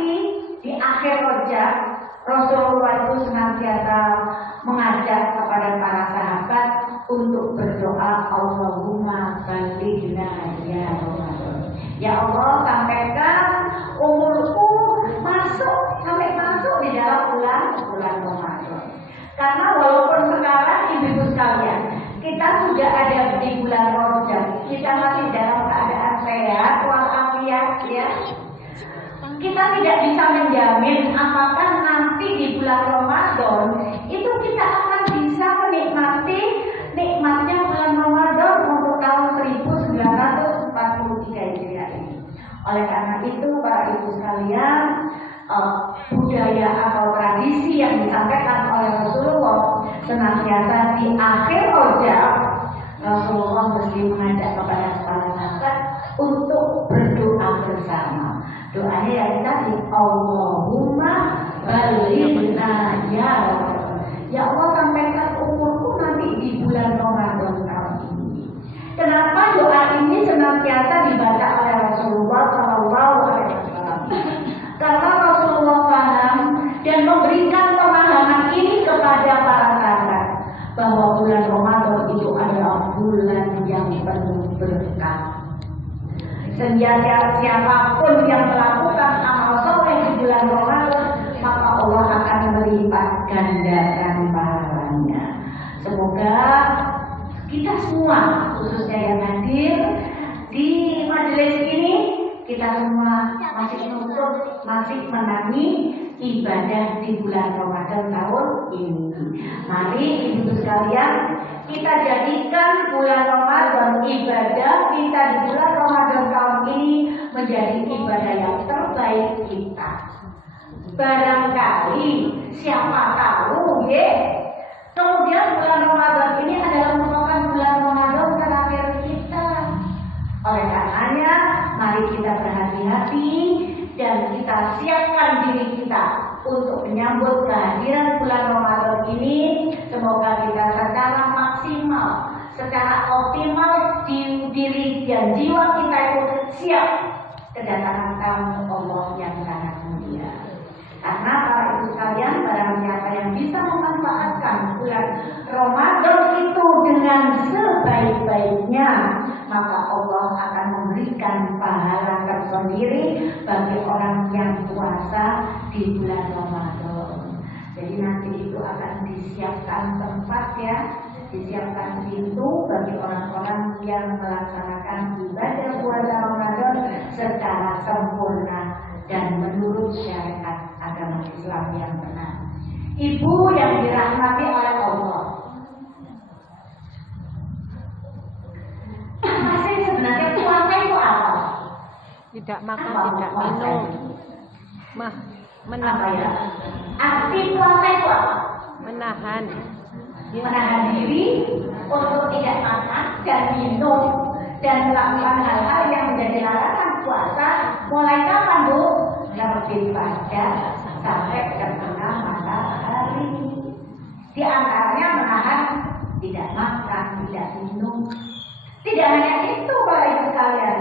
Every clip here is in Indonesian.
hati di akhir Rajab, Rasulullah itu senantiasa mengajak kepada para sahabat untuk berdoa, Allahumma ballighna ya Ramadan. Ya Allah, sampaikan umurku sampai masuk di dalam bulan Ramadan. Karena walaupun sekarang ibu-ibu sekalian, kita sudah ada di bulan Rajab, kita masih dalam keadaan sehat walafiat ya. Kita tidak bisa menjamin apakah nanti di bulan Ramadan itu kita akan bisa menikmati nikmatnya bulan Ramadan untuk tahun 1943 Hijriah ini. Oleh karena itu para ibu sekalian, budaya atau tradisi yang disampaikan oleh Rasulullah senantiasa di akhir Rajab, Rasulullah mesti mengajak kepada para sahabat untuk berdoa bersama. Doanya yang tadi, Allahumma ballighna ya Rabb. Ya Allah, sampaikan umurku nanti di bulan Ramadan tahun ini. Kenapa doa ini senantiasa dibaca oleh Rasulullah Shallallahu Alaihi Wasallam? Karena Rasulullah paham dan memberikan pemahaman ini kepada para sahabat bahwa bulan Ramadan itu adalah bulan yang penuh berkah. Sehingga siapapun yang melakukan amal soleh di bulan Ramadan, maka Allah akan melipat gandakan pahalanya. Semoga kita semua, khususnya yang hadir di majelis ini, kita semua masih menuntut, masih menangi ibadah di bulan Ramadan tahun ini. Mari ibu sekalian, kita jadikan bulan Ramadan ibadah kita di bulan Ramadan tahun ini menjadi ibadah yang terbaik kita. Barangkali siapa tahu ya, kemudian bulan Ramadan ini adalah merupakan bulan Ramadan terakhir kita. Oleh karenanya, mari kita berhati-hati dan kita siapkan diri kita untuk menyambut kehadiran bulan Ramadan ini. Semoga kita secara maksimal, secara optimal diri dan jiwa kita itu siap kedatangan tamu Allah yang sangat mulia. Karena para ibu sekalian, barang siapa yang bisa memanfaatkan bulan Ramadan itu dengan sebaik-baiknya, maka Allah akan memberikan pahala tersendiri bagi orang yang puasa di bulan Ramadan. Jadi nanti itu akan disiapkan tempat ya, disiapkan pintu bagi orang-orang yang melaksanakan ibadah puasa Ramadan secara sempurna dan menurut syariat agama Islam yang benar. Ibu yang dirahmati oleh Allah, masih sebenarnya puasa itu apa? Tidak makan, tidak minum, menahan. Ya? Arti puasa itu apa? Menahan diri untuk tidak makan dan minum dan melakukan hal-hal yang menjadi larangan puasa. Mulai kapan, Bu? Terbit fajar sampai terbenam matahari. Di antaranya menahan tidak makan, tidak minum. Tidak hanya itu, Bapak Ibu sekalian,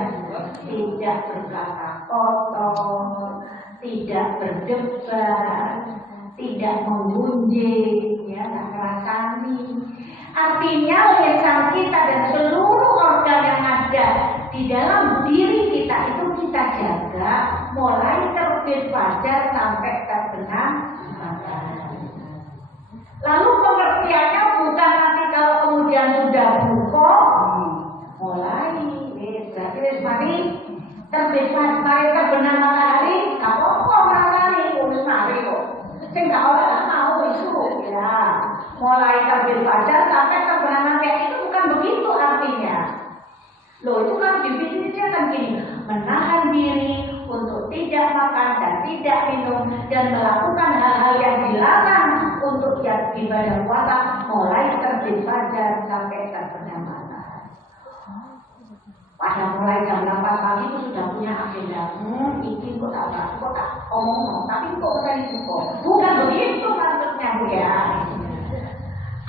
tidak berkata kotor, tidak berdebat, tidak mengunjing, ya, tak kerasani. Artinya lisan kita dan seluruh organ yang ada di dalam diri kita itu kita jaga mulai terbit fajar sampai terbenam matahari. Lalu pengertiannya bukan nanti kalau kemudian sudah buka mulai berarti mari terbit mari terbenam matahari, apa matahari urus mari kok. Sing gak ora mau isu ya. Mulai terbit fajar sampai terbenam matahari itu bukan begitu artinya. Loh, itu kan definisinya kan gini, menahan diri untuk tidak makan dan tidak minum dan melakukan hal-hal yang dilarang untuk yang ibadah puasa mulai terbit fajar sampai terbenam matahari. Pada mulai jam 8 pagi itu sudah punya agenda. Ini kok tak omong, tapi kok tadi kok. Bukan begitu maksudnya, Bu ya.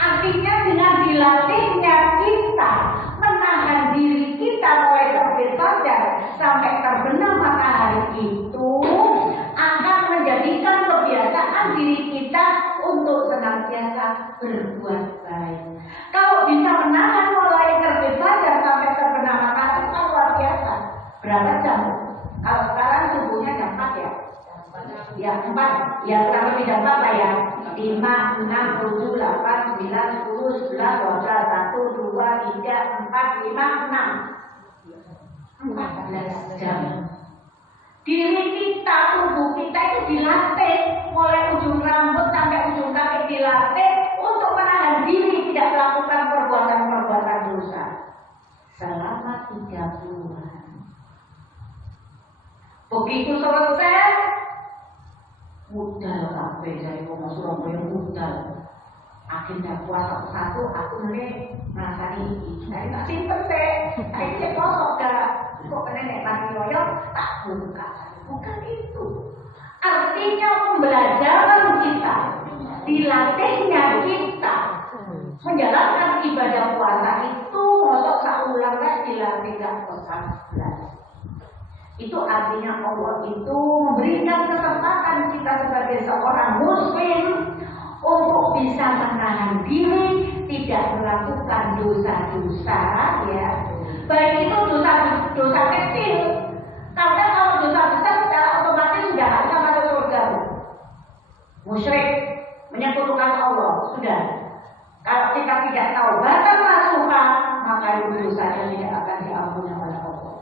Artinya dengan dilatihnya kita menahan diri kita mulai terbit fajar sampai terbenam matahari itu akan berbuat baik. Kalau bisa menahan mulai terbit fajar sampai terbenam matahari kan luar biasa. Berapa jam? Kalau sekarang subuhnya jam 4 ya? Ya 4, ya kurang lebih jam 4 lah ya. 5, 6, 7, 8, 9, 10, 11, 12, 1, 2, 3, 4, 5, 6. 14 jam. Diri kita, tubuh kita itu dilatih, mulai ujung rambut sampai ujung kaki dilatih untuk menahan diri tidak melakukan perbuatan-perbuatan dosa selama 3 bulan. Begitu selesai, mudal kabeh dari wong Surabaya mudal. Agenda puasa satu aku merasani iki. Nah, tak simpen teh. Ayo kosong dah. Kok nenek lagi loyok tak buka. Bukan itu. Artinya pembelajaran kita, dilatihnya kita menjalankan ibadah puasa itu mosok saulang dilatih gak pesan. Itu artinya Allah itu memberikan kesempatan kita sebagai seorang muslim untuk bisa menahan diri, tidak melakukan dosa-dosa, ya. Baik itu dosa kecil, karena kalau dosa besar secara otomatis sudah nggak bisa masuk surga. Musyrik, menyekutukan Allah, sudah. Kalau kita tidak tahu bahkan masukan, maka itu dosanya tidak akan diampuni oleh Allah.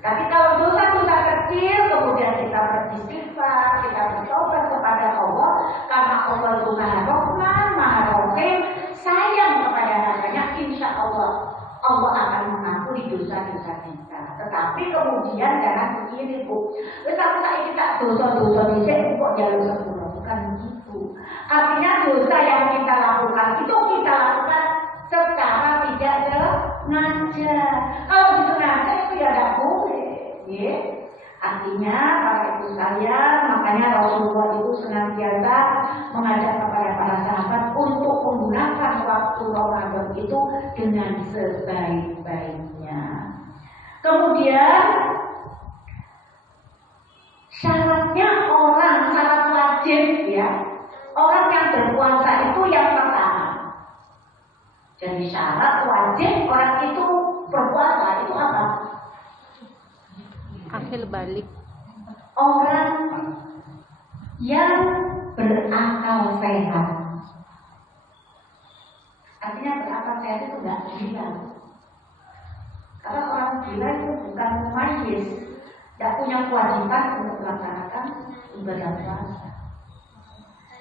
Tapi kalau dosa-dosa kecil, kemudian kita beristighfar, kita bertobat kepada Allah, karena Allah itu Maha Rahman, Maha Rahim, sayang kepada hambanya, insya Allah Allah akan mengampuni dosa-dosa kita. Tetapi kemudian jangan begini, Bu. Kalau kita dosa-dosa dicek kok jalur sepuluh, bukan begitu. Artinya dosa yang kita lakukan itu kita lakukan secara tidak sengaja. Kalau disengaja itu ya tidak boleh, ya. Artinya para ibu sekalian, makanya Rasulullah itu senantiasa mengajak kepada para sahabat untuk menggunakan waktu Ramadan itu dengan sebaik-baiknya. Kemudian syaratnya syarat wajib, ya, orang yang berpuasa itu yang pertama. Jadi syarat wajib orang itu berpuasa itu apa? Akil balik. Orang yang berakal sehat. Artinya berakal sehat itu tidak gila. Karena orang gila itu bukan majlis, tidak punya kewajiban untuk melaksanakan ibadah puasa.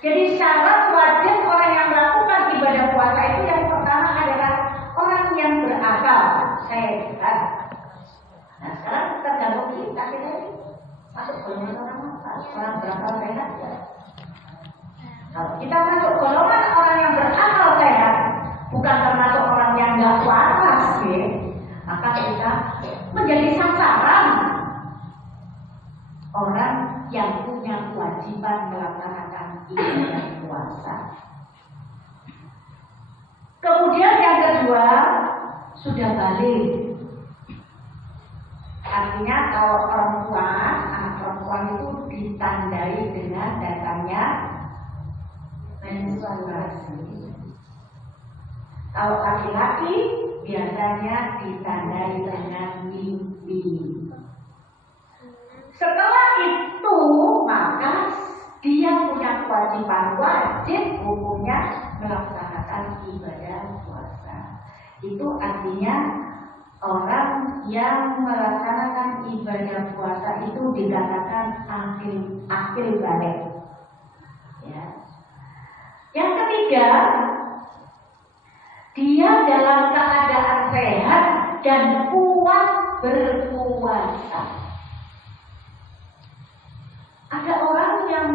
Jadi syarat wajib orang yang melakukan ibadah puasa itu yang pertama adalah orang yang berakal sehat. Nah sekarang tergantung kita ini masuk golongan orang berakal sehat ya. Kalau kita masuk golongan orang yang berakal sehat, bukan termasuk orang yang nggak waras, ya, maka kita menjadi sasaran orang yang punya kewajiban melaksanakan ibadah puasa. Kemudian yang kedua sudah balik. Artinya kalau anak perempuan itu ditandai dengan datangnya menstruasi. Kalau laki-laki biasanya ditandai dengan mimpi. Setelah itu maka dia punya kewajiban wajib hukumnya melaksanakan ibadah puasa. Itu artinya orang yang melaksanakan ibadah puasa itu dikatakan akil balik. Ya. Yang ketiga, dia dalam keadaan sehat dan kuat berpuasa. Ada orang yang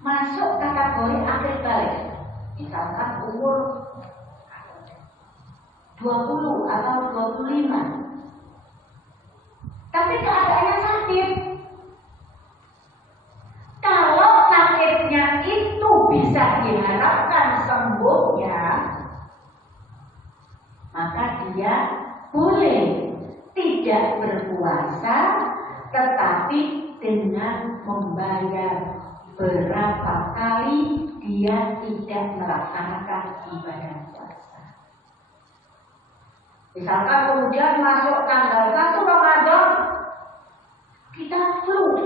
masuk kategori akil balik, misalkan umur 20 atau 25, tapi keadaannya sakit. Kalau sakitnya itu bisa diharapkan sembuhnya, maka dia boleh tidak berpuasa, tetapi dengan membayar berapa kali dia tidak melaksanakan ibadah puasa. Misalkan kemudian masuk tanggal 1 Ramadan, kita flu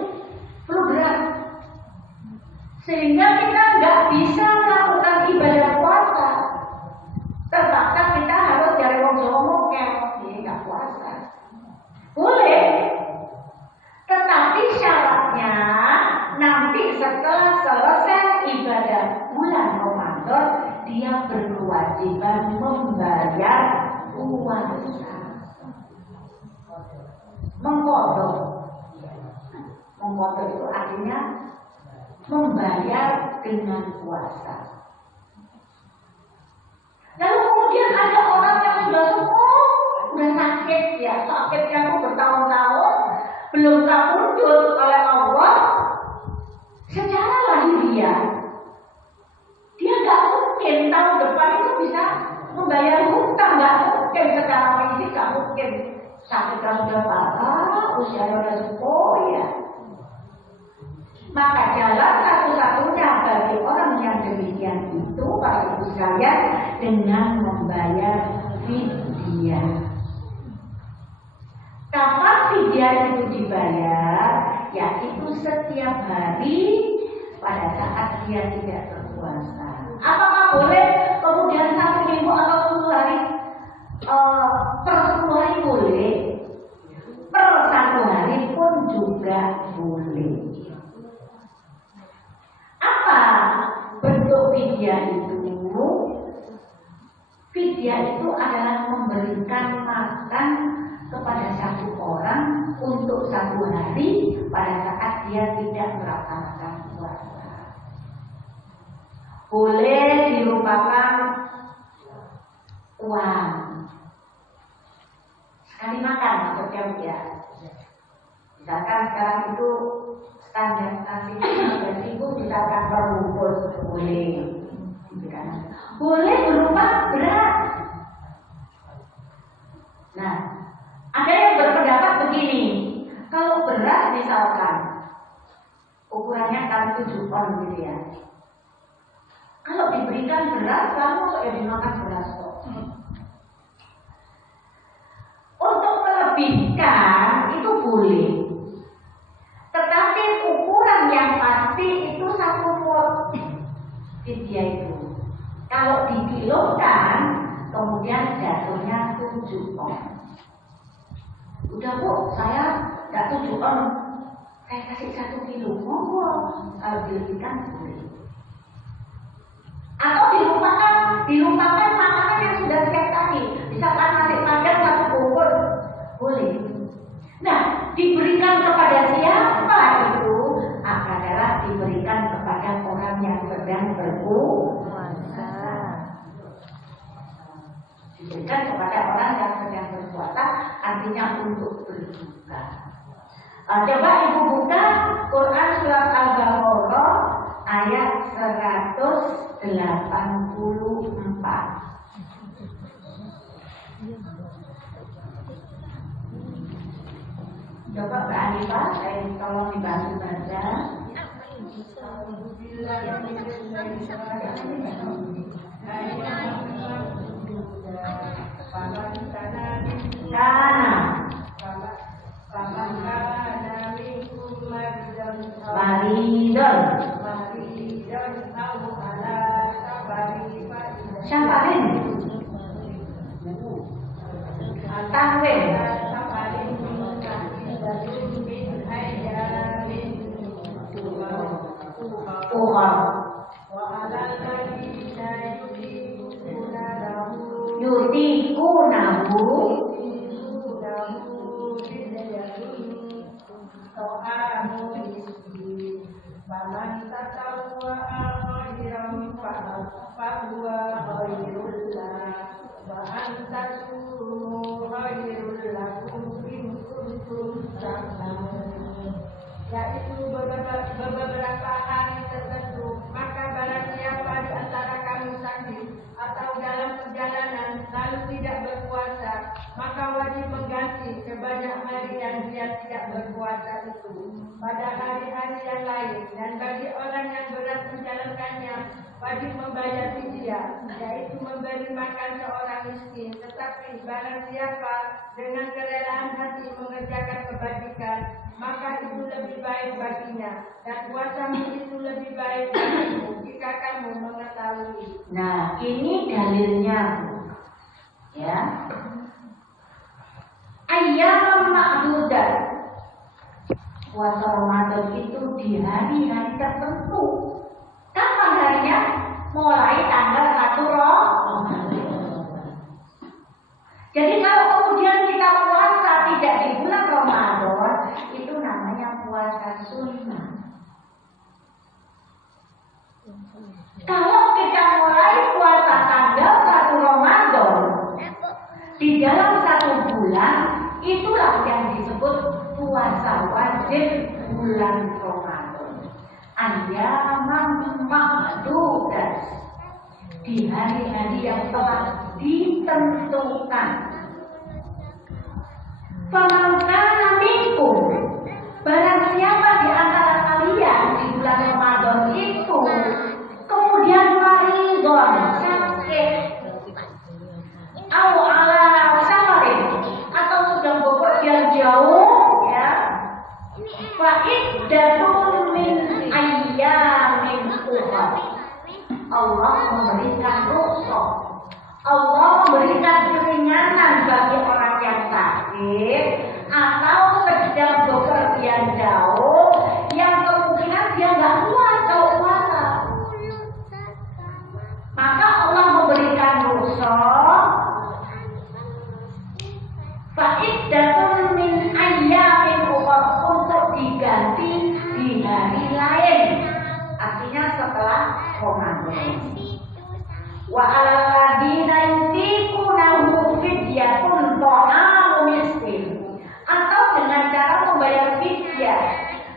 berat, sehingga kita nggak bisa melakukan ibadah puasa. Terpaksa kita harus cari wong Jawa nggak puasa. Boleh, tetapi syaratnya nanti setelah selesai ibadah bulan Ramadan, dia berkewajiban membayar puasa, mengkodok. Mengkodok itu artinya membayar dengan puasa. Lalu kemudian ada orang yang sudah sembuh, udah sakit ya, sakitnya itu bertahun-tahun, belum terwujud oleh Allah secara lahiriah. Dia nggak mungkin tahun depan itu bisa membayar hutang, nggak mungkin secara fisik, nggak mungkin. Sakitnya sudah parah, usianya sudah sepuh ya. Maka jalan satu-satunya bagi orang yang demikian itu, para ibu sekalian, dengan membayar fidyah. Kapan fidyah itu dibayar? Yaitu setiap hari pada saat dia tidak berpuasa. Apakah boleh kemudian 1 minggu atau 10 hari? Per 10 hari boleh, per 1 hari pun juga boleh. Apa bentuk fidyah itu? Fidyah itu adalah memberikan makan kepada satu orang untuk 1 hari pada saat dia tidak melaksanakan puasa. Boleh dirupakan uang, sekali makan maksudnya ya. Misalkan sekarang itu standar stasiun 3.000, misalkan per bungkus boleh. Boleh berupa beras. Nah, ada yang berpendapat begini, kalau beras misalkan ukurannya kan 7 on gitu ya. Kalau diberikan beras, kamu kok ya dimakan beras kok. Untuk melebihkan itu boleh, tetapi ukuran yang pasti itu 1 pot fidyah itu. Kalau dikilokan, kemudian jatuhnya 7 on. Udah bu, saya nggak 7 on, saya kasih 1 kilo. Monggo, kalau dilebihkan boleh. Atau dilupakan makanan yang sudah siap tadi. Misalkan nasi padang 1 bungkus, boleh. Nah, diberikan kepada siapa itu? Adalah diberikan kepada orang yang sedang berpuasa. Diberikan kepada orang yang sedang berpuasa, artinya untuk berbuka. Coba ibu buka Quran surat Al-Baqarah ayat 184. Coba Mbak Anifah, saya tolong dibantu baca. Maridon. Siapa ini? Tanwin. Yutikunahu yaitu beberapa hari tertentu. Maka barang siapa di antara kamu sakit atau dalam perjalanan lalu tidak berpuasa, maka wajib mengganti sebanyak hari yang dia tidak berpuasa itu pada hari-hari hari yang lain. Dan bagi orang yang berat menjalankannya, wajib membayar fidyah, yaitu memberi makan seorang miskin. Tetapi barang siapa dengan kerelaan hati mengerjakan kebajikan, maka itu lebih baik baginya, dan puasamu itu lebih baik bagimu jika kamu mengetahui. Nah, ini dalilnya, ya. Ayyam ma'dudat. Puasa Ramadan itu di hari-hari tertentu. Kapan harinya? Mulai tanggal 1 Ramadan. Jadi kalau kemudian kita puasa tidak di bulan Ramadan, itu namanya puasa sunnah. Kalau kita mulai puasa tanggal 1 Ramadan di dalam 1 bulan, itulah yang disebut puasa wajib bulan Ramadan. Ayyaman ma'dudat, di hari-hari yang telah ditentukan. Faman kana minkum, barang siapa di antara kalian di bulan Ramadan itu kemudian maridon, sakit, au ala safarin, atau sedang bepergian jauh, ya, fa iddatun min ayyamin ukhra. Allah memberikan rukhsah, Allah memberikan keringanan bagi orang yang sakit atau sedang bepergian jauh yang kemungkinan dia nggak kuat kalau puasa. Maka Allah memberikan rukhsah, fa'iddatun min ayyamin ukhra, untuk diganti di hari lain, artinya setelah Ramadan. Wa 'alal ladzina yutiqunahu fidyatun ta'amu miskin, atau dengan cara membayar fidyah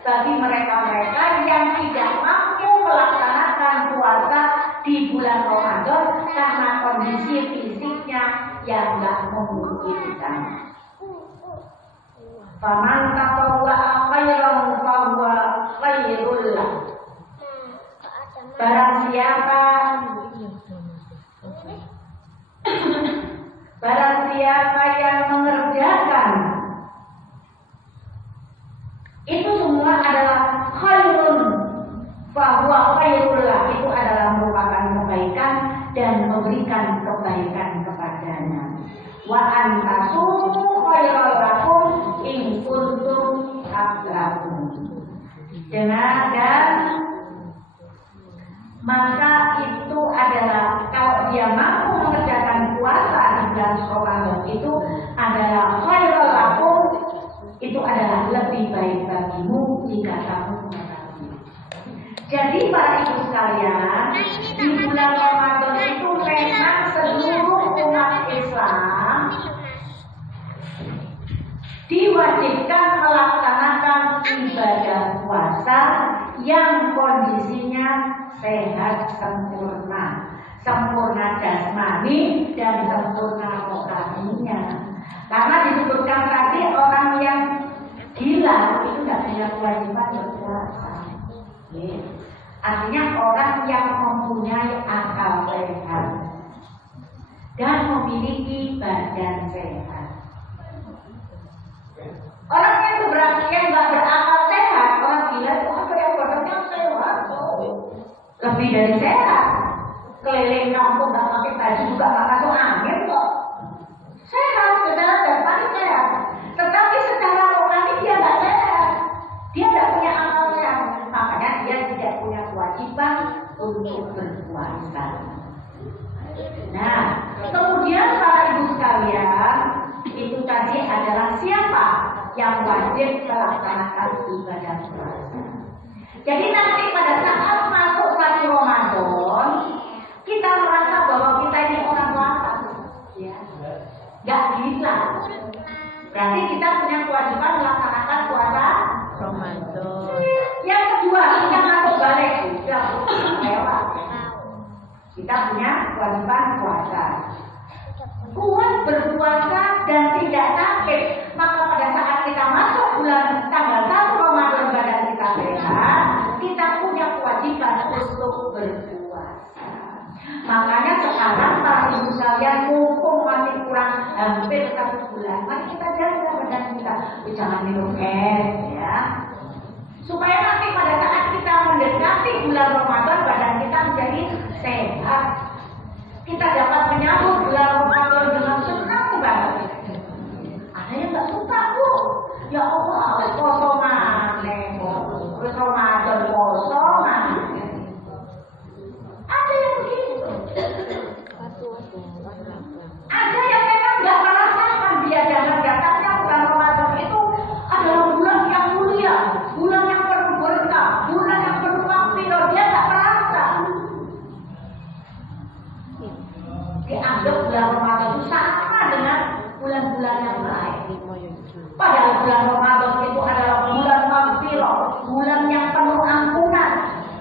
bagi mereka-mereka yang tidak mampu melaksanakan puasa di bulan Ramadan karena kondisi fisiknya yang tidak memungkinkan. Faman tatawwa'a khairan fahuwa khairul lah. Barang siapa yang mengerjakan, itu semua adalah khairun fahuwa khairul lah, itu adalah merupakan kebaikan dan memberikan kebaikan kepadanya. Wa antasumu khairul lakum in kuntum ta'lamun. Dan maka itu adalah, kalau dia mampu mengerjakan puasa di bulan Ramadan itu adalah khairul lakum, itu adalah lebih baik bagimu jika kamu mengetahui. Jadi para ibu sekalian, di bulan Ramadan itu memang seluruh umat Islam diwajibkan melaksanakan ibadah puasa yang kondisinya sehat sempurna, sempurna jasmani dan sempurna rohaninya. Karena disebutkan tadi orang yang gila itu tidak punya kewajiban berpuasa. Artinya orang yang mempunyai akal sehat dan memiliki badan sehat. Orang yang nggak berakal sehat, orang gila itu apa yang badannya sehat? Lebih dari sehat. Keliling kampung nggak pakai baju juga nggak masuk angin kok. Sehat, secara jasmani sehat. Tetapi secara rohani dia nggak sehat. Dia tidak punya akal sehat. Makanya dia tidak punya kewajiban untuk berpuasa. Nah, kemudian para ibu sekalian, itu tadi adalah siapa yang wajib melaksanakan ibadah puasa. Jadi nanti pada saat masuk 1 Ramadan, kita merasa bahwa kita ini orang puasa, ya, nggak gila. Berarti kita punya kewajiban melaksanakan puasa Ramadan. Yang kedua, kita masuk balik, sudah lewat. Kita punya kewajiban puasa. Kuat berpuasa dan tidak sakit, maka pada saat kita masuk bulan tanggal 1 Ramadan badan kita sehat, untuk berpuasa. Makanya sekarang para ibu sekalian, mumpung masih kurang hampir 1 bulan, mari kita jaga badan kita. Jangan minum es ya, supaya nanti pada saat kita mendekati bulan Ramadan, badan kita menjadi sehat. Kita dapat menyambut bulan Ramadan dengan senang banget. Ada yang nggak suka, Bu. Ya Allah, poso maneh, terus Ramadan poso maneh. Ada yang begitu. Ada yang memang nggak merasakan dia datang-datangnya bulan Ramadan itu adalah bulan yang mulia, bulan yang penuh berkah, bulan yang penuh makfirah. Dia nggak merasa. Dianggap bulan Ramadan itu sama dengan bulan-bulan yang lain. Padahal bulan Ramadan itu adalah bulan makfirah, bulan yang penuh ampunan.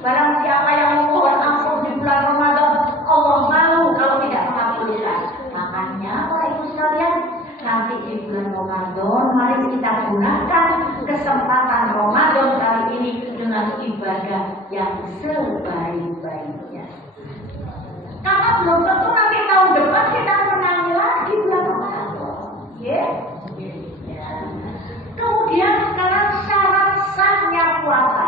Barang siapa yang memohon ampun di bulan Ramadan, Allah malu kalau tidak mengabulkan. Makanya Bapak Ibu sekalian, nanti di bulan Ramadan mari kita gunakan kesempatan Ramadan kali ini dengan ibadah yang sebaik-baiknya. Karena belum tentu nanti tahun depan kita menangi lagi bulan Ramadan. Ya. Kemudian sekarang syarat sahnya puasa.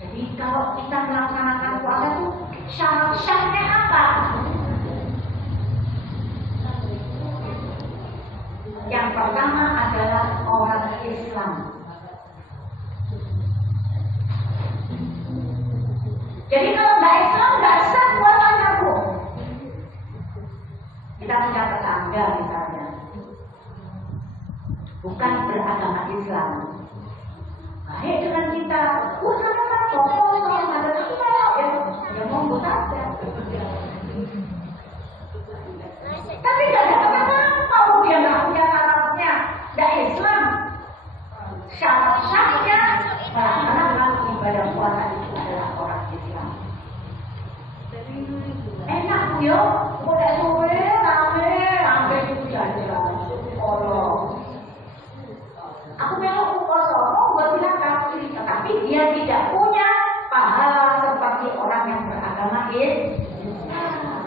Jadi kalau kita melaksanakan puasa itu syarat sahnya apa? Yang pertama adalah orang Islam. Jadi kalau nggak Islam nggak sah puasanya, Bu. Kita punya tetangga misalnya, bukan beragama Islam, baik dengan kita, sama kan pokok sama ada kita ya monggo saja. Tapi nggak ada apa-apa, dia nggak punya syaratnya, nggak Islam. Syarat sahnya melaksanakan ibadah puasa itu adalah orang Islam. Enak yo, udah sore rame itu jalan. Allah. Aku memang puasa, buat silakan, tapi dia tidak punya pahala seperti orang yang beragama Islam.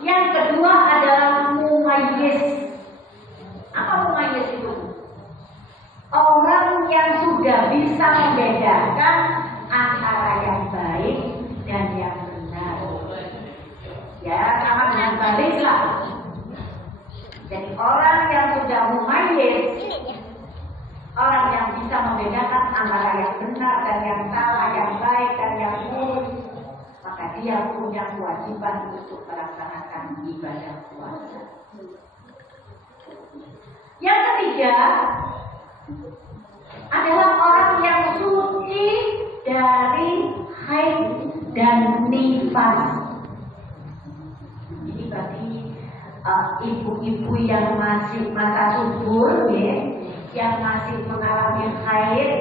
Yang kedua adalah mumayyiz. Apa mumayyiz itu? Orang yang sudah bisa membedakan antara yang baik dan yang benar. Ya, sama dengan baris lah. Jadi orang yang sudah mumayyiz, orang yang bisa membedakan antara yang benar dan yang salah, yang baik dan yang buruk, maka dia punya kewajiban untuk melaksanakan ibadah puasa. Yang ketiga adalah orang yang suci dari haid dan nifas. Ini bagi ibu-ibu yang masih masa subur, ya, yang masih mengalami haid.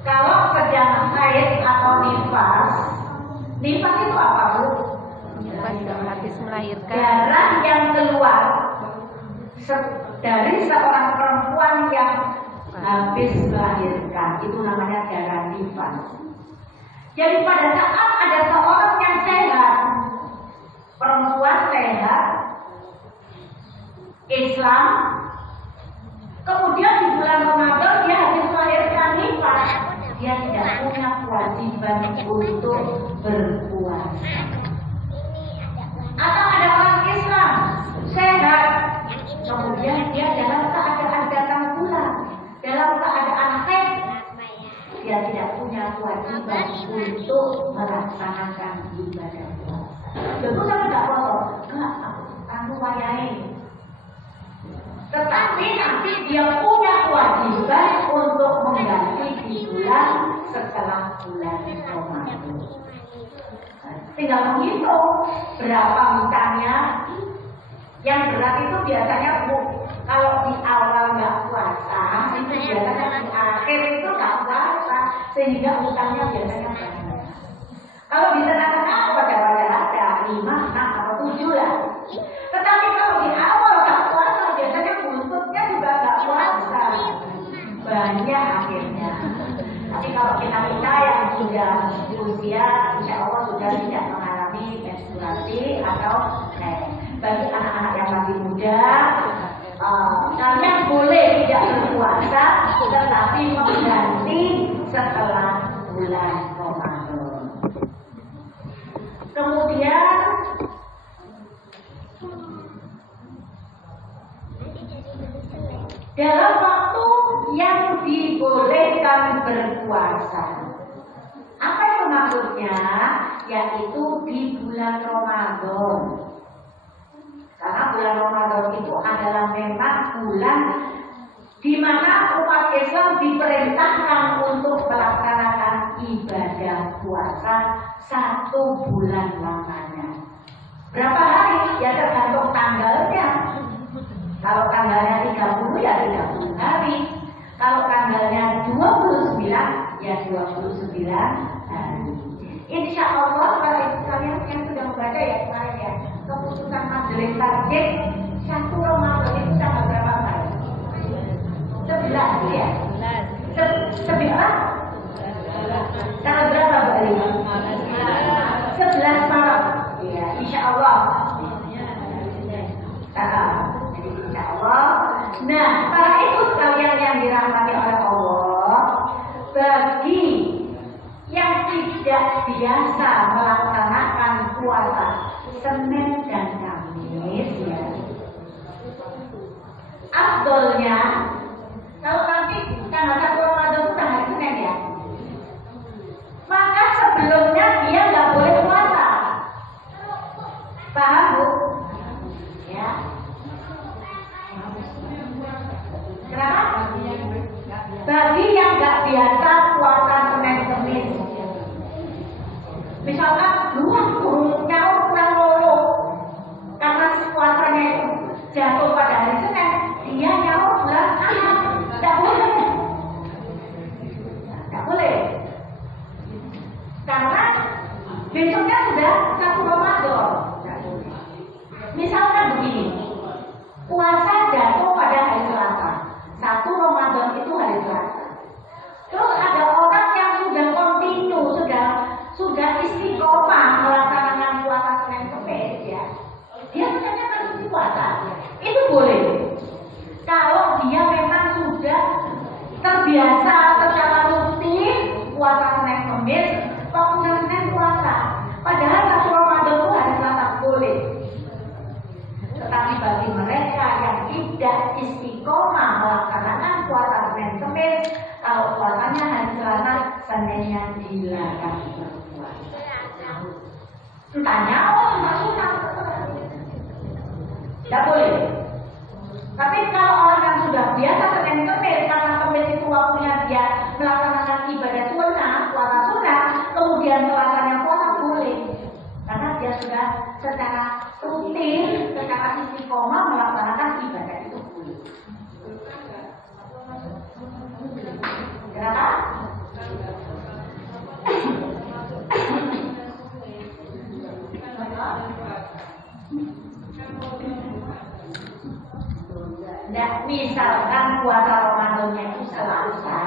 Kalau sedang haid atau nifas itu apa, Bu? Habis melahirkan. Darah yang keluar dari seorang perempuan yang habis melahirkan, itu namanya darah nifas. Jadi pada saat ada seorang yang sehat, perempuan sehat, Islam, kemudian di bulan Ramadan dia habis melahirkan nifas, dia tidak punya kewajiban untuk berpuasa. Atau ada orang Islam sehat, kemudian dia dalam keadaan datang bulan, dalam keadaan haid, dia tidak punya kewajiban untuk melaksanakan ibadah puasa. Tentu saya tidak kotor, enggak, aku wayahe. Tetapi nanti dia punya kewajiban untuk mengganti di bulan setelah bulan Ramadan. Tinggal menghitung berapa hutangnya. Yang berat itu biasanya, Bu, kalau di awal nggak puasa, itu biasanya di akhir itu nggak puasa, sehingga hutangnya biasanya banyak. Kalau di tengah-tengah wajar-wajar ada 5, 6 atau 7 lah. Tetapi kalau di awal nggak puasa, biasanya buntutnya juga nggak puasa. sudah usia, insya Allah sudah tidak mengalami menstruasi atau bagi anak-anak yang masih muda, kalian boleh tidak berpuasa, tetapi mengganti setelah bulan Ramadan. Kemudian dalam waktu yang dibolehkan berpuasa, apa itu maksudnya? Yaitu di bulan Ramadan. Karena bulan Ramadan itu adalah memang bulan di mana umat Islam diperintahkan untuk melaksanakan ibadah puasa 1 bulan lamanya. Berapa hari? Ya tergantung tanggalnya. Kalau tanggalnya 30 ya 30 hari. Kalau tanggalnya 29 ya 29 hari. Insya Allah para ibu kalian yang sudah membaca ya kemarin ya, keputusan majelis takjid 1 Ramadan itu tanggal berapa hari? 11 ya? 11? Tanggal berapa hari? 11 Maret. Ya, insya Allah. Jadi insya Allah. Nah, para ibu kalian yang dirahmati oleh Allah, bagi yang tidak biasa melaksanakan puasa Senin dan Kamis ya, afdolnya kalau nanti tanggal 1 Ramadan itu tanggal Senin ya, maka sebelumnya dia nggak boleh puasa. Paham Bu? Ya. Kenapa? Bagi yang nggak biasa puasa Senin Kamis, misalkan nyaur kurang lolo karena puasanya itu jatuh pada hari Senin, dia nyaur bulan Ahad, nggak boleh, nggak boleh, karena besoknya sudah 1 Ramadan. Misalkan begini, puasa jatuh pada hari Selasa, 1 Ramadan itu hari Selasa. Terus ada orang yang sudah kontinu, sudah istiqomah melaksanakan puasa Senin Kamis ya, dia sebenarnya kan puasa, itu boleh. Kalau dia memang sudah terbiasa secara rutin puasa Senin Kamis, waktu Senin puasa, padahal 1 Ramadan itu hari Selasa boleh. Tetapi bagi mereka yang tidak istiqomah melaksanakan puasa Senin Kamis, kalau puasanya hari Selasa, Seninnya dilarang berpuasa. Entahnya, entah sunat, tidak boleh. Tapi kalau orang yang sudah biasa Senin Kamis, karena Kamis itu waktunya dia melaksanakan ibadah sunnah, puasa sunnah, kemudian Selasanya puasa boleh, karena dia sudah secara rutin, secara istiqomah melaksanakan ibadah itu boleh. Kenapa? Nah, misalkan puasa Ramadannya itu Selasa,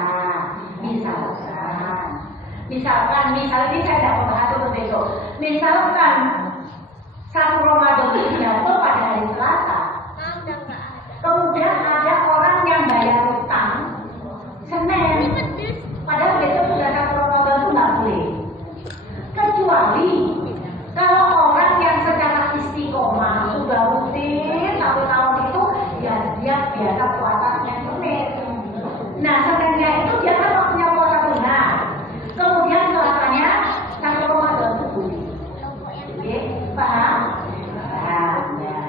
misalkan ini saya tidak membahas untuk besok. Misalkan 1 Ramadan itu jatuh pada hari Selasa, kemudian ada orang yang bayar utang Senin, padahal besok sudah 1 Ramadan itu nggak boleh. Kecuali kalau orang yang secara istiqomah sudah rutin 1 tahun itu, ya dia biasa puasa Senin Kamis. Nah, Seninnya itu dia kan waktunya puasa sunnah. Kemudian Selasanya 1 Ramadan itu boleh. Oke, paham? Paham ya.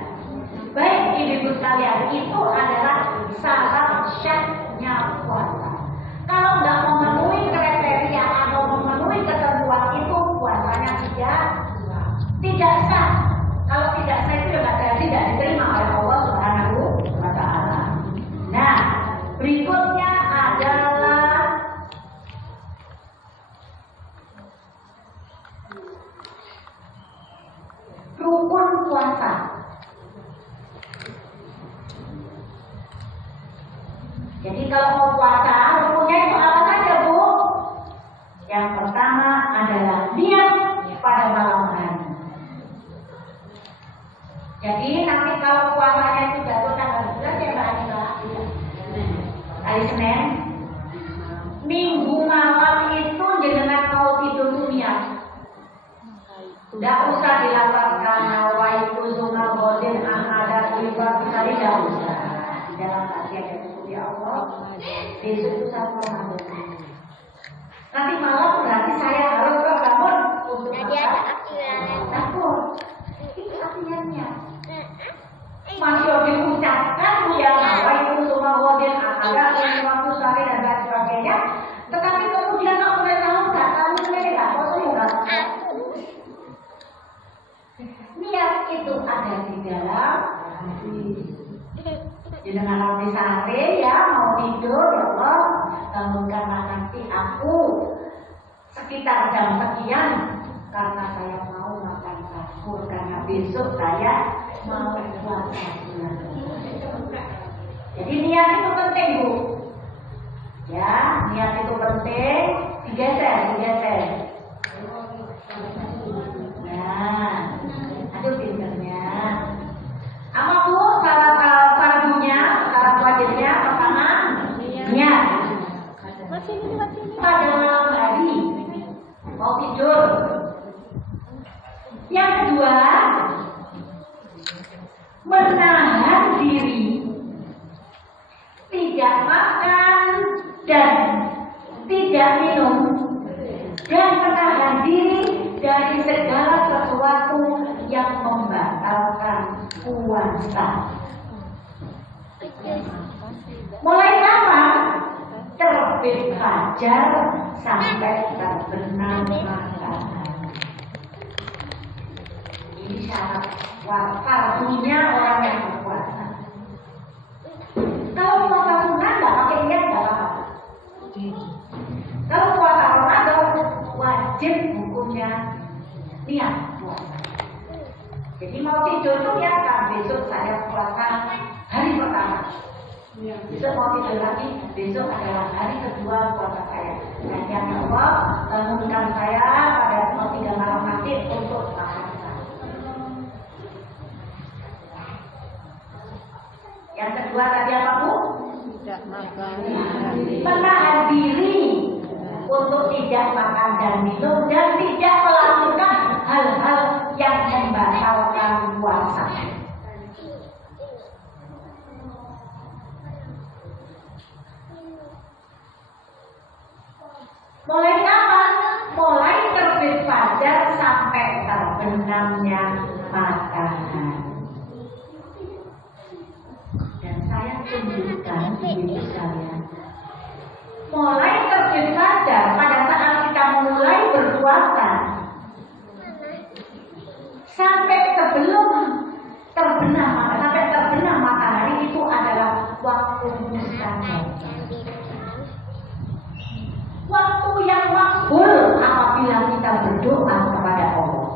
Baik ibu-ibu sekalian, itu adalah syarat syahnya puasa. Kalau nggak memenuhi kriteria atau memenuhi ketentuan itu, puasanya tidak sah. Kalau tidak sah itu tidak diterima oleh Allah Subhanahu wa Ta'ala. Nah, berikutnya adalah rukun puasa. Jadi kalau mau puasa, rukunnya itu apa saja Bu? Yang pertama Senin, Minggu malam itu jenengan mau tidur dunia. Tidak usah dilapatkan nawaitu sunah bodin ahada libat sekali, tidak usah. Di dalam hati ada ya Allah, besok itu satu Ramadan. Nanti malam berarti saya harus bangun untuk takut. Itu artinya. Masih diucapkan yang nawaitu sunah bodin ahada libat sekali dan lain sebagainya. Tetapi kemudian aku udah tahu, nggak tahu sendiri lah, kok nggak. Niat itu ada di dalam hati. Jangan nanti sore ya mau tidur ya Allah, bangunkanlah nanti aku sekitar jam sekian karena saya mau makan sahur karena besok saya mau puasa bulan. Jadi niat itu penting Bu. Ya, niat itu penting. Digeser. Nah, aduh pinternya. Apa Bu syarat fardunya, syarat wajibnya? Pertama, niat. Pada malam hari mau tidur. Yang kedua, menahan diri, tidak makan dan tidak minum, dan menahan diri dari segala sesuatu yang membatalkan puasa. Mulai kapan? Terbit fajar sampai terbenam matahari. Ini syarat fardunya orang yang berpuasa. Kalau puasa sunnah nggak pakai niat nggak apa-apa. Kalau puasa Ramadan wajib hukumnya niat puasa. Jadi mau tidur tuh niatkan besok saya puasa hari pertama. Besok mau tidur lagi, besok adalah hari kedua puasa saya. Dan ya Allah, bangunkan saya pada mau 3 malam nanti untuk makan sahur. Yang kedua tadi apa Bu? Tidak makan. Menahan diri untuk tidak makan dan minum dan tidak melakukan hal-hal yang membatalkan puasa. Mulai kapan? Mulai terbit fajar sampai terbenamnya matahari. Dan saya tunjukkan ini sekalian. Mulai terbit fajar pada saat kita mulai berpuasa sampai sebelum terbenam matahari itu adalah waktu mustajab. Waktu yang makbul apabila kita berdoa kepada Allah.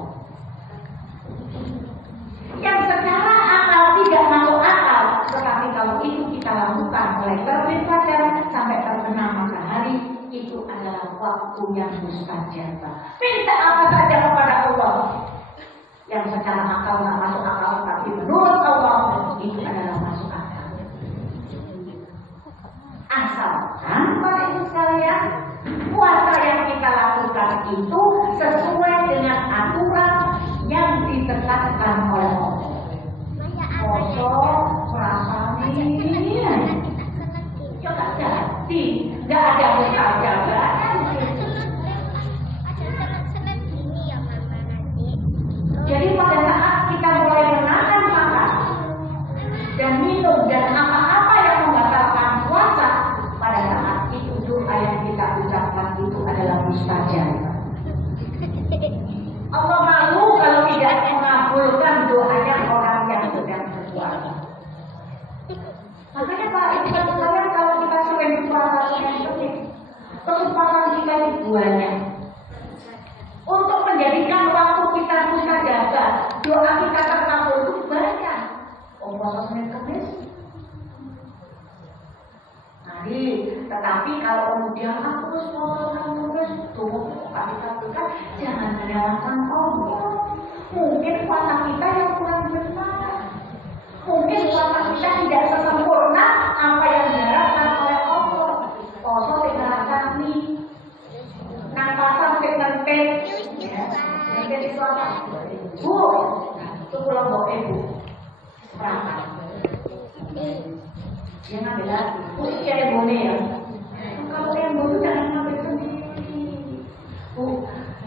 Yang secara akal tidak masuk akal, tetapi kalau itu kita lakukan mulai terbit fajar sampai terbenam matahari, itu adalah waktu yang mustajab. Minta apa saja kepada Allah yang secara akal nggak masuk akal, tapi menurut Allah itu adalah masuk akal. Asalkan pada itu sekalian, puasa yang kita lakukan itu sesuai dengan aturan yang ditetapkan oleh Allah. Kosong, rasanya, coba jadi, nggak ada mustajabah. Jadi pada saat kita mulai menahan makan dan minum dan apa-apa yang membatalkan puasa, pada saat itu doa yang kita ucapkan itu adalah mustajab. Allah malu kalau tidak mengabulkan doanya orang yang sedang berpuasa. Makanya Pak, itu kan sekalian kalau kita sering berpuasa kesempatan kita ini banyak untuk menjadikan waktu kita mustajabah, doa kita terkabul itu banyak. Puasa Senin Kamis. Tetapi kalau kemudian aku terus tunggu kami katakan jangan menyalahkan Allah. Mungkin puasa kita yang kurang benar. Mungkin puasa kita tidak sesempurna apa yang diharapkan oleh Allah. Dia ngambil lagi. Usia embone ya. Kalau embone jangan ngambil sendiri.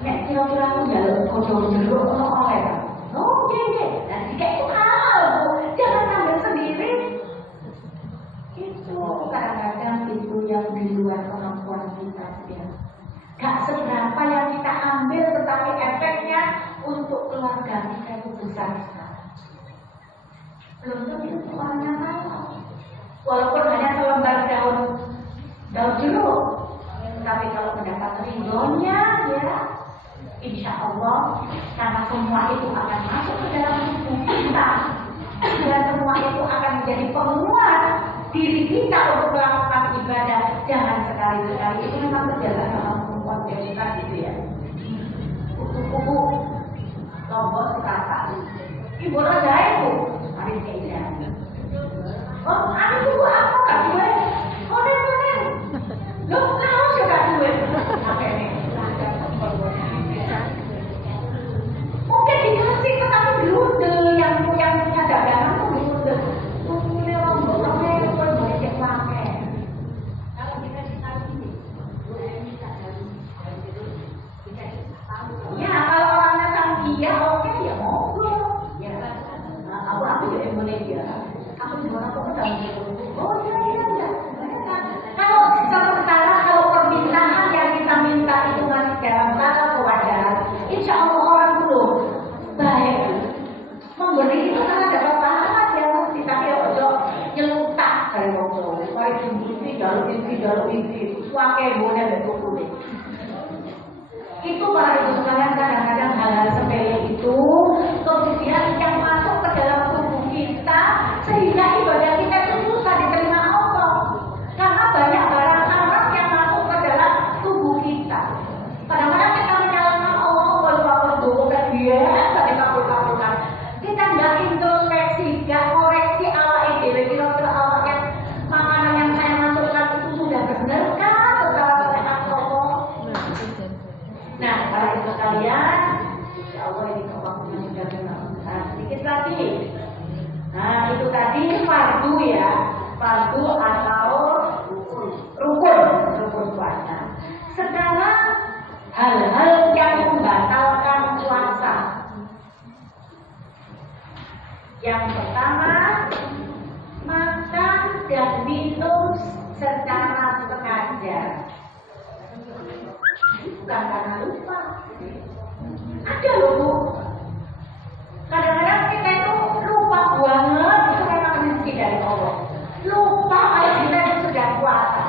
Nek kira-kira aku jalan kocok jeruk oleh kan? Oh iya. Dan jika itu halal Bu, jangan ngambil sendiri. Itu kadang-kadang itu yang di luar kemampuan kita ya. Gak seberapa yang kita ambil, tetapi efeknya untuk keluarga kita itu besar sekali. Belum tentu orangnya halal. Walaupun hanya selembar daun jeruk, tapi kalau mendapat ridhonya ya, insya Allah karena semua itu akan masuk ke dalam tubuh kita dan semua itu akan menjadi penguat diri kita untuk melakukan ibadah. Jangan sekali-sekali, itu memang terjaga dalam konsep kita gitu ya. Kuku-kuku lombok kakak ibu raja itu mari keindahan. Oh, aku tunggu aku gak duit. Konen. Loh, kamu juga duit. Oke nih. Mungkin dikasih tetapi bludel yang punya dagangan tuh bludel. Tunggunya lombok sampai boleh cek pakai. Kalau dikasih tahu ini, ya kalau orangnya sang iya oke ya monggo. Ya. Nah, aku juga Indonesia. Aku juga aku sedang oh iya. Kalau sementara kalau permintaan yang kita minta itu masih dalam batas kewajaran, insya Allah orang belum baik. Memberi itu kan ada pahala ya, tapi ojo nyelutak dari wong. Mari jalur ini, suake boleh betul. Itu para ibu sekalian kadang-kadang hal-hal sepele itu kemudian yang masuk ke dalam tubuh kita sehingga ibadah kita itu susah diterima Allah karena banyak barang haram yang masuk ke dalam tubuh kita. Kadang-kadang kita menyalahkan Allah kalau dan dia tadi kabul-kabulkan. Kita nggak introspeksi, nggak koreksi ala ide. Kira-kira Allah yang makanan yang saya masukkan itu sudah benarkah setelah sehat Allah? Nah, para ibu sekalian, ya Allah ini waktunya sudah benar. Nah, sedikit lagi. Nah, itu tadi fardu ya, fardu atau rukun puasa. Sekarang hal-hal yang membatalkan puasa. Yang pertama, makan dan minum secara sengaja. Bukan karena lupa. Ada loh Bu. Kadang-kadang kita itu lupa banget, itu memang rezeki dari Allah. Lupa kalau kita itu sudah puasa.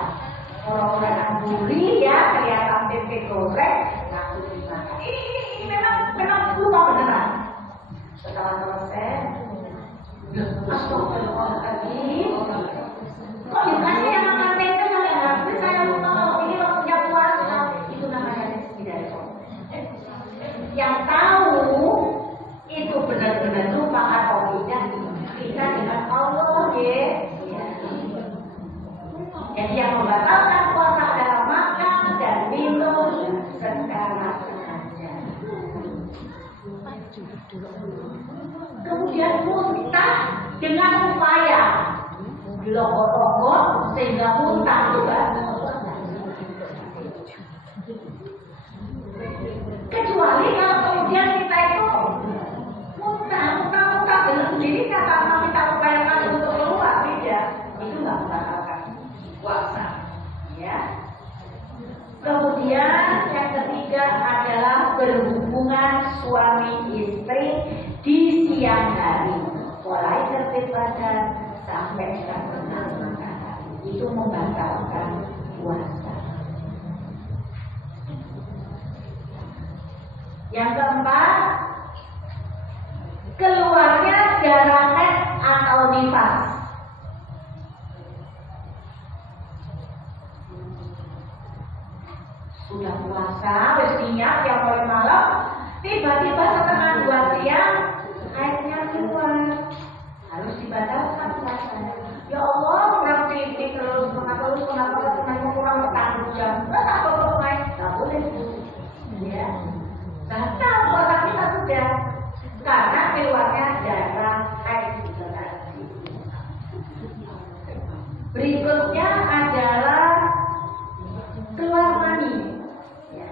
Orang-orang amburi ya, kelihatan tempe goreng, laku dimakan. Ini memang lupa beneran. Setelah selesai, astagfirullahaladzim. Kok dikasih yang makan tempe sampai habis? Saya lupa kalau ini waktunya puasa. Itu namanya rezeki dari Allah. Yang tahu itu benar-benar lupa atau tidak kita dengan Allah ya. Jadi yang membatalkan puasa adalah makan dan minum secara sengaja. Kemudian muntah dengan upaya dilogok-logok sehingga muntah juga. Kecuali kalau kemudian kita itu muntah dengan sendiri karena kita upayakan untuk keluar, tidak, itu nggak membatalkan puasa, ya. Kemudian yang ketiga adalah berhubungan suami istri di siang hari, mulai terbit badan sampai terbenam matahari, itu membatalkan puasa. Yang keempat, keluarnya darah haid atau nifas. Sudah puasa, bersiap yang mulai malam, tiba-tiba setengah 2 siang haidnya keluar, harus dibatalkan puasanya. Ya Allah, kenapa ini terus kurang bertanggung jawab? Tak boleh, tak boleh. Ya. Batal puasa kita sudah karena keluarnya darah haid. Berikutnya adalah keluar mani. Ya.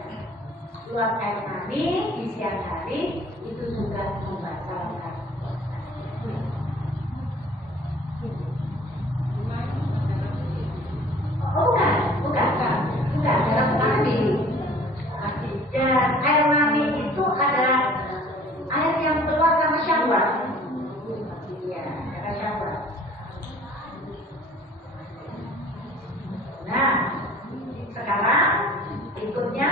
Keluar air mani di siang hari itu juga membatalkan. Oh, bukan dalam mani. Dan air mani itu adalah air yang keluar karena syahwat. Ya, karena syahwat. Nah, sekarang berikutnya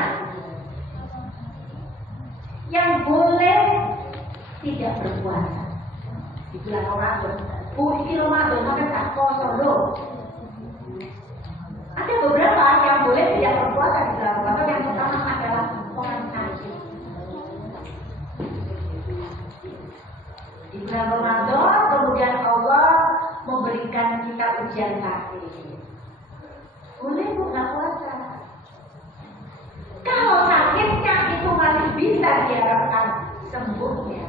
yang boleh tidak berpuasa di bulan Ramadan. Bu, ini Ramadan maka tak kosong loh. Ada beberapa yang boleh tidak berpuasa di bulan Ramadan. Yang pertama adalah orang sakit. Di bulan Ramadan kemudian Allah memberikan kita ujian sakit. Boleh bu nggak puasa. Kalau sakitnya itu masih bisa diharapkan sembuhnya,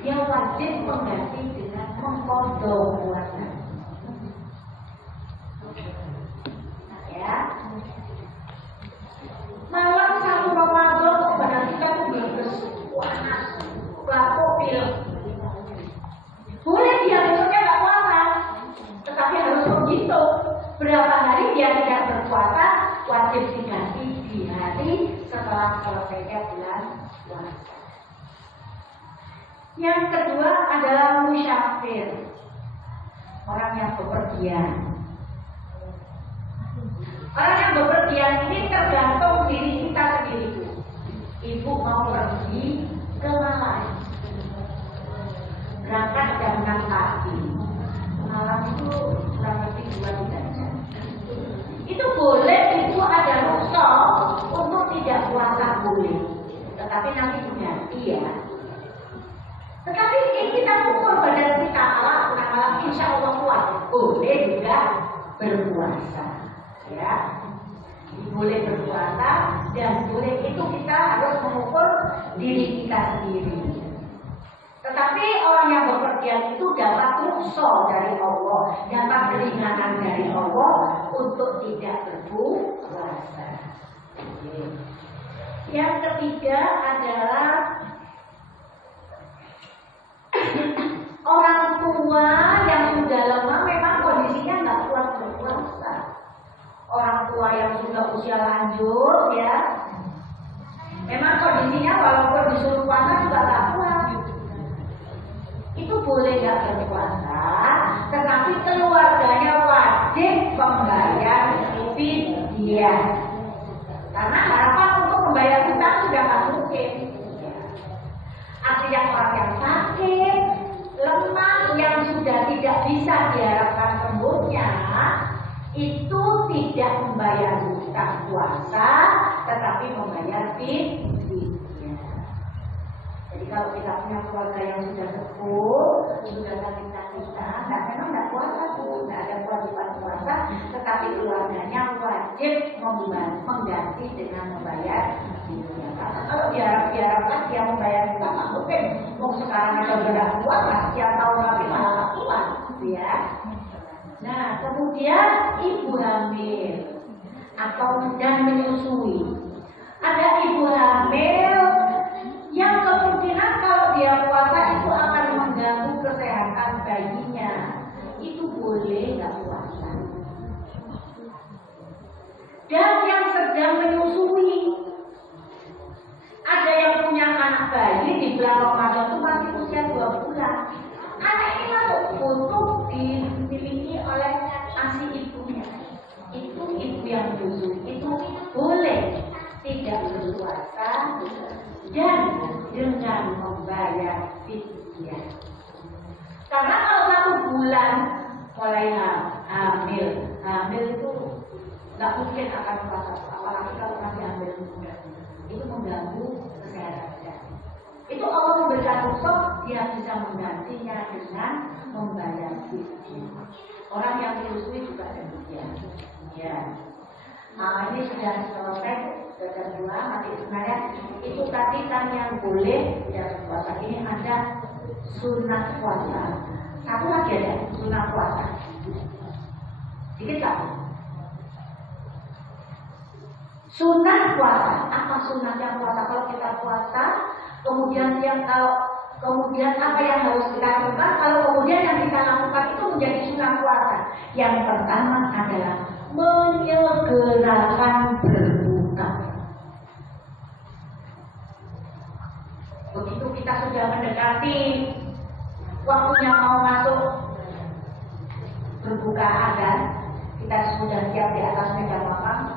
dia wajib mengganti dengan mengkodok puasa. Ya. Malam 1 Ramadan kok badan kita tuh belum panas, batuk pilek. Boleh dia besoknya nggak puasa, tetapi harus menghitung berapa hari dia tidak berpuasa, wajib diganti di hari setelah selesainya bulan puasa. Yang kedua adalah musyafir, orang yang bepergian. Orang yang bepergian ini tergantung diri kita sendiri. Ibu mau pergi ke Malang, berangkat jam 6 pagi. Malam itu kurang lebih 2 jam. Itu boleh, itu ada rukhsah untuk tidak puasa boleh. Tetapi nanti diganti ya. Tetapi kita ukur badan kita malam insya Allah kuat. Boleh juga berpuasa. Ya. Boleh berpuasa dan boleh itu kita harus mengukur diri kita sendiri. Tetapi orang yang bepergian itu dapat rukhsah dari Allah, dapat keringanan dari Allah untuk tidak berpuasa. Yang ketiga adalah orang tua yang sudah lemah memang kondisinya nggak kuat berpuasa. Orang tua yang sudah usia lanjut ya, memang kondisinya walaupun disuruh puasa juga nggak kuat. Itu boleh nggak berpuasa, tetapi keluarganya wajib membayar fidyah. Karena harapan untuk membayar hutang sudah nggak mungkin. Artinya orang yang sakit, lemah, yang sudah tidak bisa diharapkan sembuhnya, itu tidak membayar hutang puasa, tetapi membayar fidyah. Jadi kalau kita punya keluarga yang sudah sepuh, sudah sakit-sakitan, memang tidak puasa tuh, tidak ada kewajiban puasa, tetapi keluarganya wajib mengganti dengan membayar fidyah. Kalau diharapkan dia membayar hutang, mungkin mau sekarang aja udah puasa, setiap tahun lagi malah puasa, ya. Nah, kemudian ibu hamil atau dan menyusui. Ada ibu hamil yang kemungkinan kalau dia puasa itu akan mengganggu kesehatan bayinya. Itu boleh nggak puasa. Dan yang sedang menyusui, ada yang punya anak bayi di bulan Ramadan itu masih usia 2 bulan. Anak ini masuk butuh dimiliki oleh asi ibunya. Itu ibu yang menyusui itu boleh tidak berpuasa dan dengan membayar fidyah. Karena kalau 1 bulan mulai hamil itu nggak mungkin akan puasa, apalagi kalau masih hamil muda. Itu mengganggu kesehatan. Itu Allah memberikan rukhsah, dia bisa menggantinya dengan membayar fidyah. Orang yang menyusui juga demikian. Ya. Nah, ini sudah selesai. Sudah 2, nanti sebenarnya itu tadi kan yang boleh ya puasa. Ini ada sunat puasa. Satu lagi ada sunat puasa. Sedikit lagi. Sunat puasa. Apa sunatnya puasa? Kalau kita puasa, kemudian apa yang harus kita lakukan? Kalau kemudian yang kita lakukan itu menjadi sunat puasa. Yang pertama adalah menyegerakan berbuka. Begitu kita sudah mendekati waktunya mau masuk berbuka adzan, kita sudah siap di atas meja makan.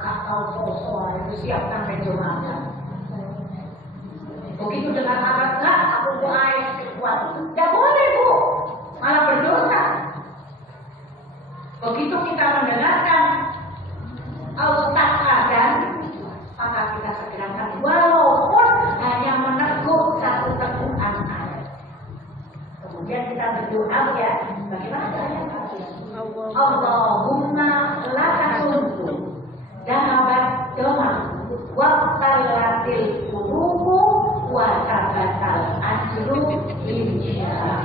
Kakak soal itu siap sampai meja makan. Begitu dengan alat enggak, aku mau air kuat. Tidak boleh bu, malah berdosa. Begitu kita mendengarkan ustaz adzan, maka kita segerakan walaupun hanya meneguk satu tegukan air. Kemudian kita berdoa ya, bagaimana caranya? Allahumma lakasuntu dahabat doma waqtalatil qurubu wa tabatal ajru insyaallah.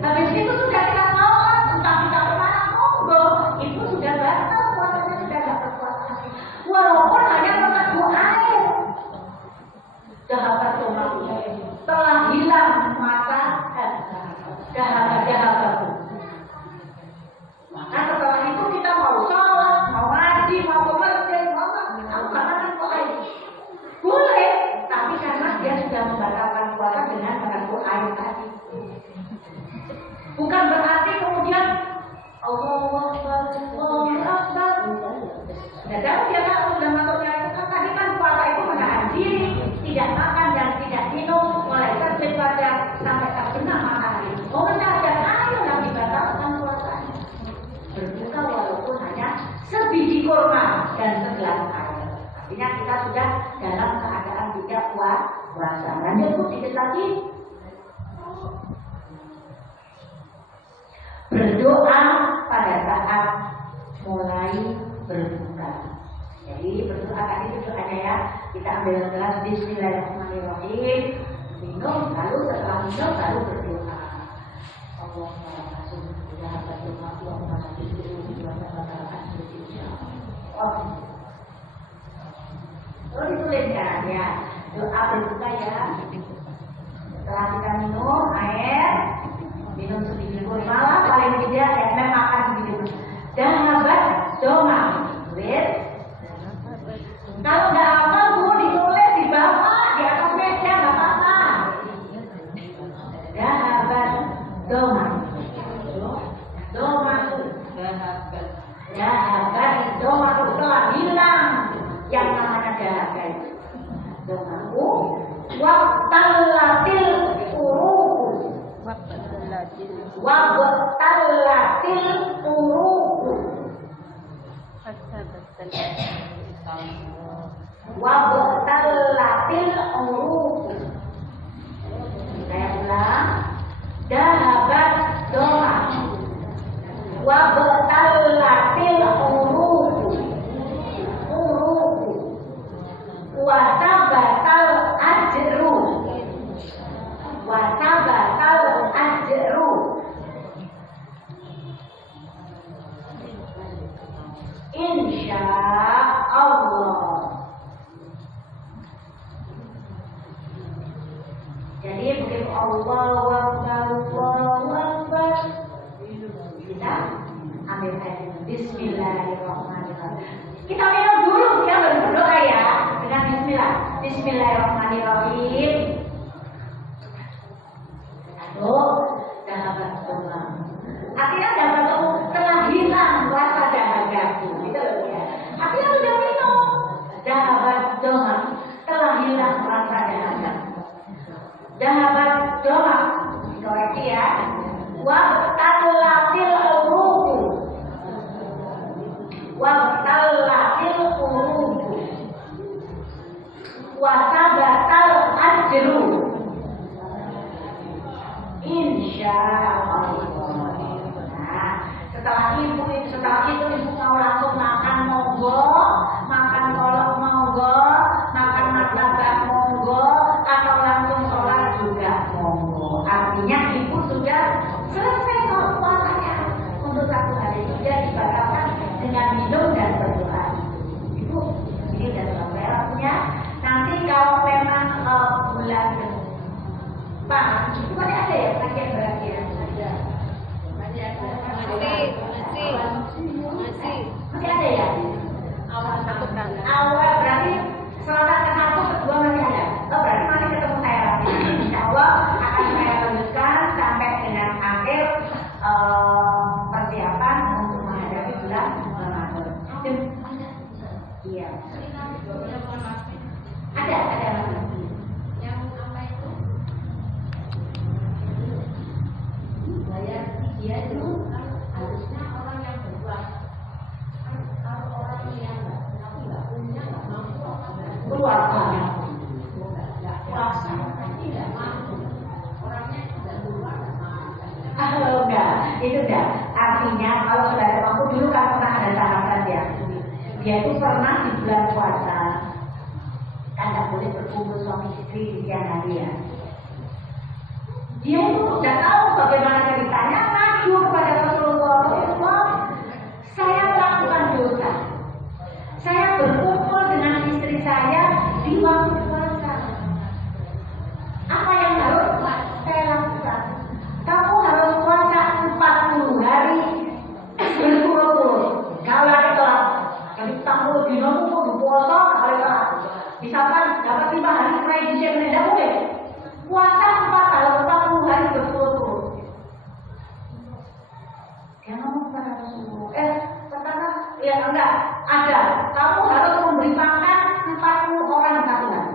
Habis itu sudah kita mau entah kita kemana monggo, itu sudah batal puasanya, sudah tidak berpuasa. Walaupun hanya meneguk air. Dahabat doma telah hilang masa dahabat. Maka setelah itu kita mau sholat, mau ngaji, mau ke masjid, aku katakan kok air. Boleh, tapi karena dia sudah membatalkan puasa dengan meneguk air tadi. Bukan berarti kemudian Allahu Akbar. Sudah tahu dia kan sudah masuknya itu kan tadi kan puasa itu menahan diri, tidak makan dan tidak minum mulai terbit pada sampai terbenam matahari. Oh mendadak ayo yang dibatalkan puasanya. Berbuka walaupun hanya sebiji kurma dan segelas air. Artinya kita sudah dalam keadaan tidak puasa. Lanjut sedikit lagi. Berdoa pada saat mulai berbuka. Jadi berdoa tadi itu doanya ya. Kita ambil gelas Bismillahirrahmanirrahim. Minum, lalu setelah minum baru berdoa. Terus dituliskan ya doa berbuka ya. Setelah kita minum air, minum sedikit kurma, paling tidak ya makan sedikit. Dahabat doma, tulis. Kalau nggak apa bu ditulis di bawah di atas meja nggak apa-apa. Dahabat doma. Dahabat doma itu telah hilang yang namanya dahabat. Domaku waqtalatil uruku. Waqtalatil uruku. Waqtalatil uruku. Saya ulang. Dahabat doma. Waqtalatil uruku. Watabatal ajru. Watabatal ajru. Insya Allah. Jadi begitu Allahu Akbar, Allahu Akbar, kita ambil air. Bismillahirrahmanirrahim. Kita minum dulu, kita baru berdoa ya dengan Bismillah. Bismillahirrahmanirrahim. Aduh, dahabat doma. Akhirnya dahabat doma telah hilang rasa dahagaku. Gitu loh ya. Akhirnya sudah minum. Dahabat doma telah hilang rasa dahagaku. Dahabat doma. Dikoreksi ya. Waqtalatil uruku. Waqtalatil uruku. Watabatal ajru. Insya Allah. Nah, setelah itu ibu mau langsung makan monggo, makan kolak monggo, makan martabak monggo, atau langsung sholat juga monggo. Artinya ibu sudah Selesai kalau puasanya untuk 1 hari itu dia dibatalkan dengan minum dan berdoa. Ibu, ini sudah selesai waktunya. Nanti kalau memang bulan depan, itu masih ada ya kajian berarti ya? Ada. Masih ada. Masih ada ya? Awal berarti Selasa ke 1 ke 2 masih ada. Oh berarti masih ketemu saya lagi. Insya Allah akan saya lanjutkan sampai dengan akhir persiapan untuk menghadapi bulan Ramadan. Iya. Ada. Yang apa itu? Bayar dia itu harusnya orang yang berpuasa. Kalau orang yang nggak punya nggak mampu keluarganya nggak puasa tidak mampu orangnya tidak keluar enggak itu enggak artinya kalau sudah ada mampu dulu kan pernah ada sahabat ya dia itu pernah di bulan puasa kan nggak boleh berkumpul suami istri di siang hari ya dia itu nggak tahu bagaimana ceritanya ngadu kepada Rasulullah saya melakukan dosa. Saya berkumpul dengan istri saya di waktu puasa. Apa yang harus saya lakukan? Kamu harus puasa 40 hari berturut-turut. Kalau telat, jadi tamu di nomor puasa kalau telat. Misalkan dapat 5 hari setelah dia tidak boleh. Puasa 40 hari berturut-turut. Dia ngomong kepada Rasulullah, pertama, ya enggak, ada. Kamu harus memberi makan 40 orang satu hari.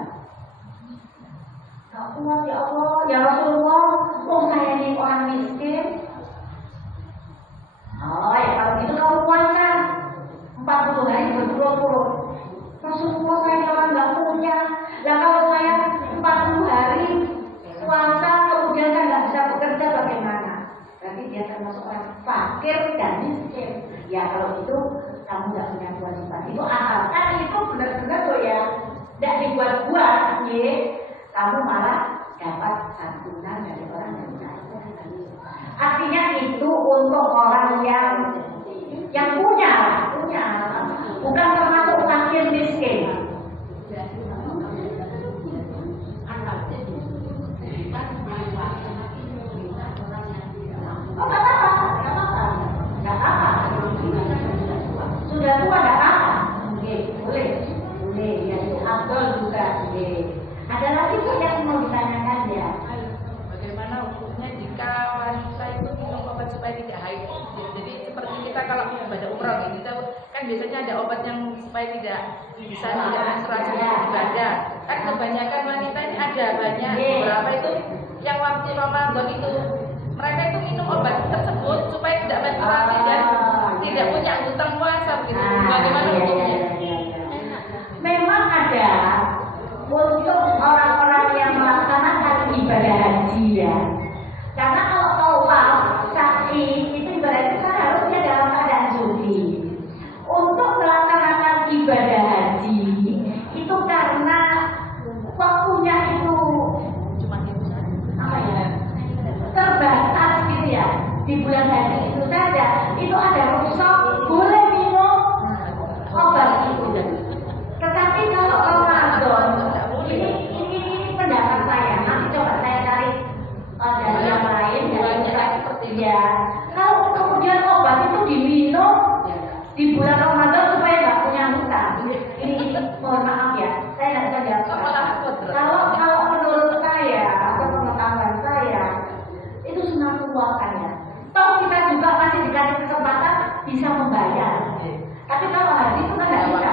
Gak kuat ya Allah, ya Rasulullah, saya ini orang miskin. Oh ya kalau gitu kamu puasa 40 hari berturut-turut. Rasulullah saya ini orang nggak punya. Lah kalau saya 40 hari puasa kemudian saya nggak bisa bekerja bagaimana? Berarti dia termasuk orang fakir dan miskin. Ya kalau itu kamu nggak punya kewajiban. Itu asalkan itu benar-benar tuh ya, tidak dibuat-buat, ya. Kamu malah dapat santunan dari orang yang kaya. Artinya itu untuk orang yang punya, bukan termasuk fakir miskin. Oh, nggak apa-apa. Sudah tua nggak apa-apa. Boleh. Ya itu Abdul juga. Ada lagi tuh yang mau ditanyakan ya. Bagaimana hukumnya jika wanita itu minum obat supaya tidak haid? Jadi seperti kita kalau ibadah umroh gitu, kita kan biasanya ada obat yang supaya tidak bisa tidak menstruasi ibadah. Kan kebanyakan wanita ini ada banyak beberapa itu yang waktu Ramadan itu mereka itu minum obat tersebut supaya tidak menstruasi dan tidak punya hutang puasa begitu. Bagaimana hukumnya? Memang ada untuk orang-orang yang melaksanakan ibadah haji ya. Karena kalau tawaf sa'i itu ibadah itu kan harusnya dalam keadaan suci. Untuk melaksanakan ibadah haji itu karena waktunya itu apa ya? Terbatas gitu ya. Di bulan haji itu saja itu ada rukhsah boleh minum obat itu. Tetapi kalau Ramadan ini pendapat saya, nanti coba saya cari dari yang lain seperti ya. Kalau kemudian obat itu diminum di bulan Ramadan supaya nggak punya hutang, ini mohon maaf ya, saya nggak bisa jawab. Kalau menurut saya atau pengetahuan saya itu sunatullah kan ya. Toh kita juga masih dikasih kesempatan bisa membayar. Tapi kalau haji itu kan nggak bisa.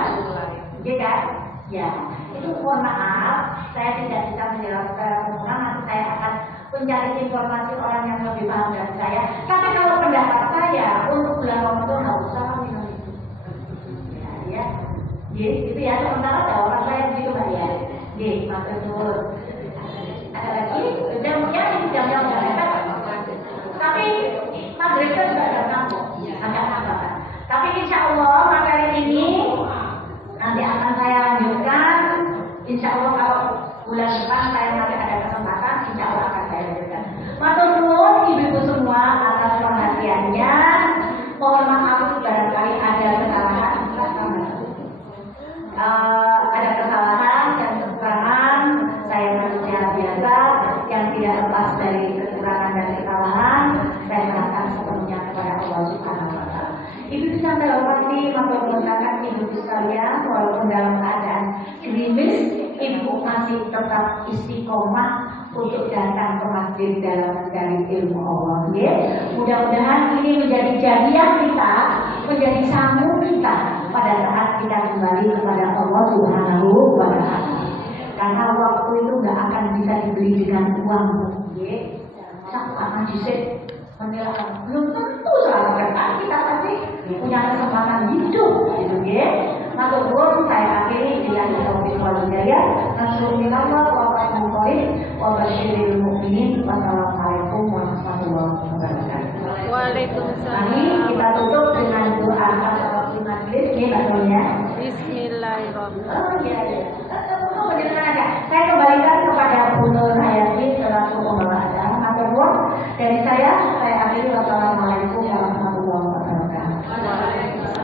Iya kan? Ya, itu mohon maaf, saya tidak bisa menjelaskan semua. Nanti saya akan mencari informasi orang yang lebih paham dari saya. Tapi kalau pendapat saya untuk bulan Ramadan nggak usah minum itu. Ya, gitu ya. Sementara ada orang lain gitu mbak ya. Maksud dulu. Ada lagi? Jamnya ini jam-jam mereka. Tapi maghrib kan nggak ada nambah, agak nambah. Tapi insya Allah materi ini nanti akan saya lanjutkan. Insya Allah kalau bulan depan saya nanti ada kesempatan, insya Allah akan saya lanjutkan. Matur nuwun ibu-ibu semua. tetap istiqomah untuk datang ke masjid dalam mencari ilmu Allah. Ya. Mudah-mudahan ini menjadi jadian kita, menjadi sambung kita pada saat kita kembali kepada Allah Subhanahu wa Ta'ala. Karena waktu itu nggak akan bisa dibeli dengan uang. Ya. Sama disik menilai belum tentu soal depan kita pasti punya kesempatan hidup, gitu ya. Maka saya akhiri dengan taufiq wal hidayah. Nasrulillah wa barakatuh wa basyiril mu'minin. Wassalamualaikum warahmatullahi wabarakatuh. Waalaikumsalam. Mari kita tutup dengan doa kafaratul majlis, ya, Mbak Sonia. Bismillahirrahmanirrahim. Oh iya, iya.